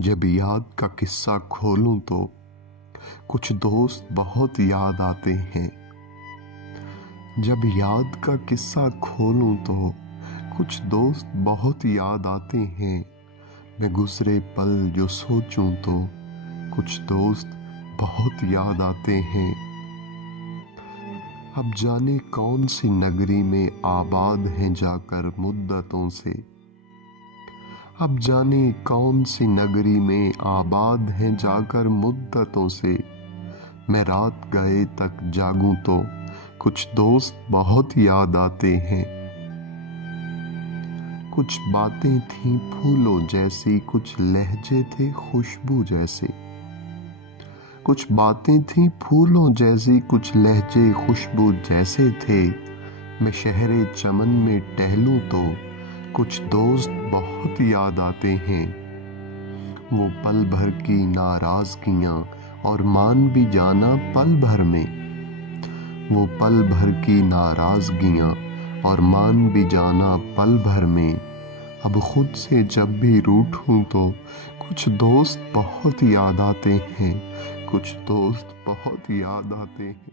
जब याद का किस्सा खोलूं तो कुछ दोस्त बहुत याद आते हैं। जब याद का किस्सा खोलूं तो कुछ दोस्त बहुत याद आते हैं। मैं गुजरे पल जो सोचूं तो कुछ दोस्त बहुत याद आते हैं। अब जाने कौन सी नगरी में आबाद हैं जाकर मुद्दतों से। अब जाने कौन सी नगरी में आबाद हैं जाकर मुद्दतों से। मैं रात गए तक जागूं तो कुछ दोस्त बहुत याद आते हैं। कुछ बातें थीं फूलों जैसी, कुछ लहजे थे खुशबू जैसे। कुछ बातें थीं फूलों जैसी, कुछ लहजे खुशबू जैसे थे। मैं शहरे चमन में टहलूं तो कुछ दोस्त बहुत याद आते हैं। वो पल भर की नाराजगियां और मान भी जाना पल भर में। वो पल भर की नाराजगियां और मान भी जाना पल भर में। अब खुद से जब भी रूठूं तो कुछ दोस्त बहुत याद आते हैं। कुछ दोस्त बहुत याद आते हैं।